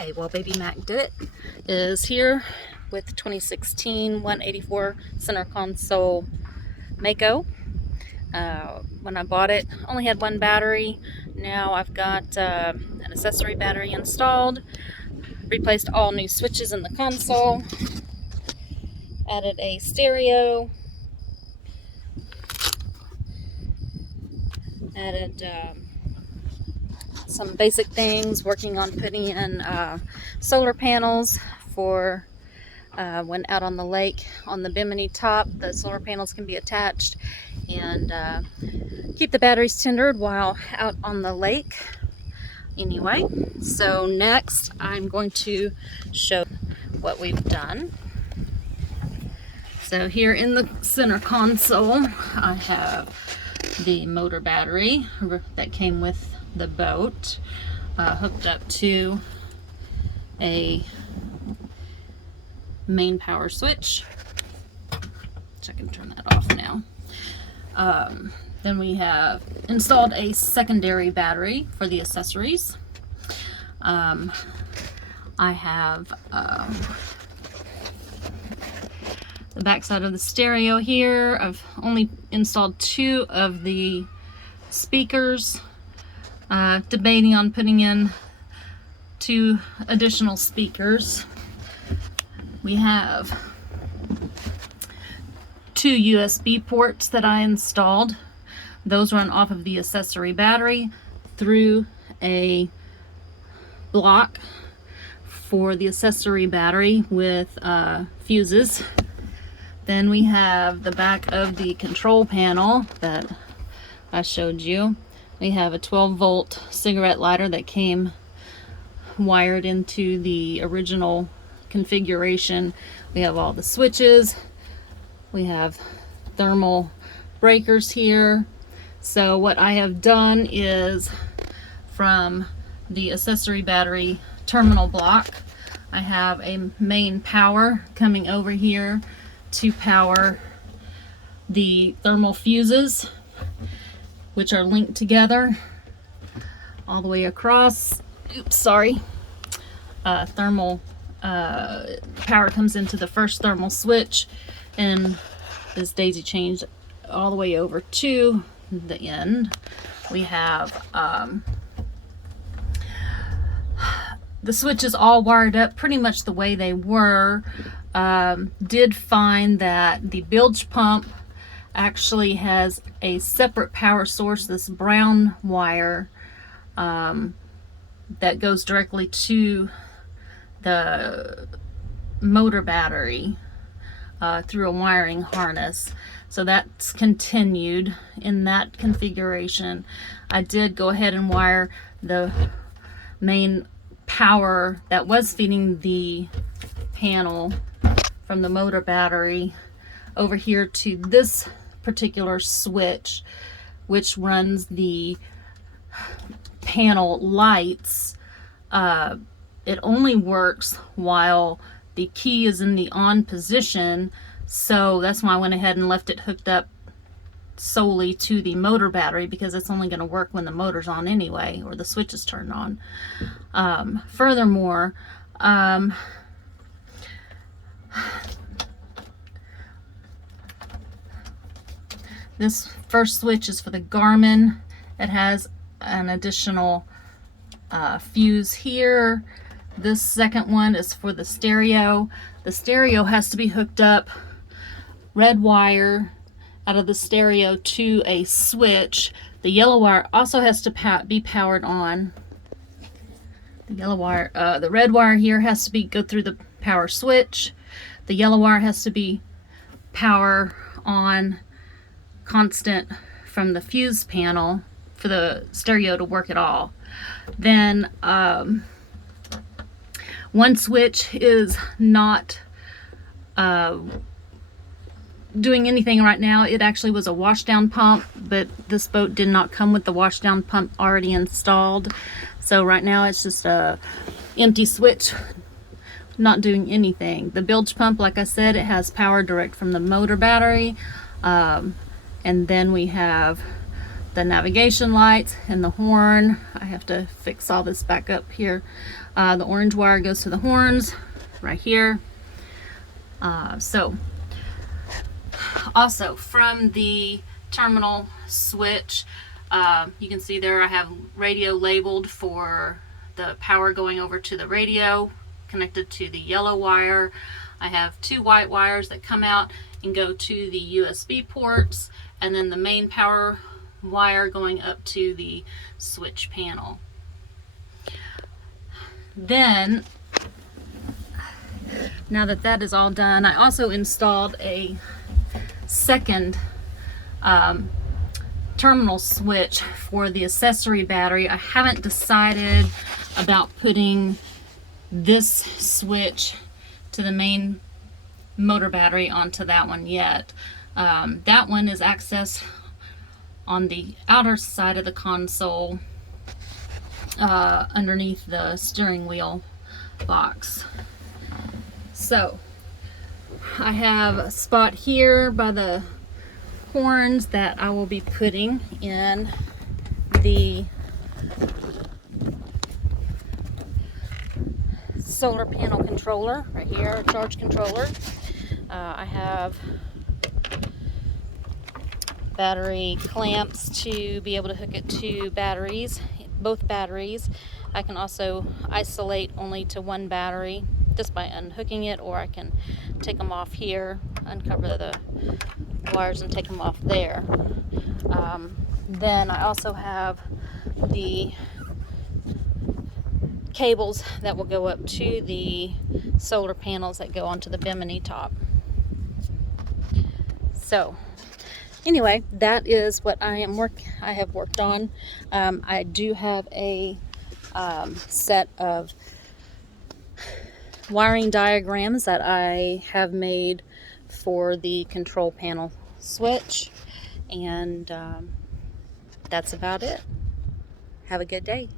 Okay, well, Baby Mac Did It is here with 2016 184 center console Mako. When I bought it, only had one battery. Now I've got an accessory battery installed, replaced all new switches in the console, added a stereo, added some basic things, working on putting in solar panels for when out on the lake on the Bimini top. The solar panels can be attached and keep the batteries tendered while out on the lake. Anyway, so next I'm going to show what we've done. So here in the center console I have the motor battery that came with the boat, hooked up to a main power switch, which I can turn that off now. Then we have installed a secondary battery for the accessories. I have the back side of the stereo here. I've only installed 2 of the speakers, debating on putting in 2 additional speakers. We have 2 USB ports that I installed. Those run off of the accessory battery through a block for the accessory battery with fuses. Then we have the back of the control panel that I showed you. We have a 12-volt cigarette lighter that came wired into the original configuration. We have all the switches. We have thermal breakers here. So what I have done is, from the accessory battery terminal block, I have a main power coming over here to power the thermal fuses, which are linked together all the way across. Oops, sorry. Thermal power comes into the first thermal switch and is daisy chained all the way over to the end. We have the switches all wired up pretty much the way they were. Did find that the bilge pump actually has a separate power source, this brown wire that goes directly to the motor battery through a wiring harness. So that's continued in that configuration. I did go ahead and wire the main power that was feeding the panel from the motor battery over here to this particular switch, which runs the panel lights. It only works while the key is in the on position, so that's why I went ahead and left it hooked up solely to the motor battery, because it's only going to work when the motor's on anyway, or the switch is turned on. Furthermore, this first switch is for the Garmin. It has an additional fuse here. This second one is for the stereo. The stereo has to be hooked up, red wire out of the stereo to a switch. The yellow wire also has to be powered on. The yellow wire, the red wire here has to go through the power switch. The yellow wire has to be power on constant from the fuse panel for the stereo to work at all. Then one switch is not doing anything right now. It actually was a washdown pump, but this boat did not come with the washdown pump already installed. So right now it's just a empty switch, not doing anything. The bilge pump, like I said, it has power direct from the motor battery. And then we have the navigation lights and the horn. I have to fix all this back up here. The orange wire goes to the horns right here. So also from the terminal switch, you can see there I have radio labeled for the power going over to the radio connected to the yellow wire. I have 2 white wires that come out and go to the USB ports, and then the main power wire going up to the switch panel. Then, now that that is all done, I also installed a second terminal switch for the accessory battery. I haven't decided about putting this switch to the main motor battery onto that one yet. That one is accessed on the outer side of the console, underneath the steering wheel box. So I have a spot here by the horns that I will be putting in the solar panel controller right here, a charge controller. I have battery clamps to be able to hook it to batteries, both batteries. I can also isolate only to one battery just by unhooking it, or I can take them off here, uncover the wires and take them off there. Then I also have the cables that will go up to the solar panels that go onto the bimini top. So anyway, that is what I have worked on. I do have a set of wiring diagrams that I have made for the control panel switch, and that's about it. Have a good day.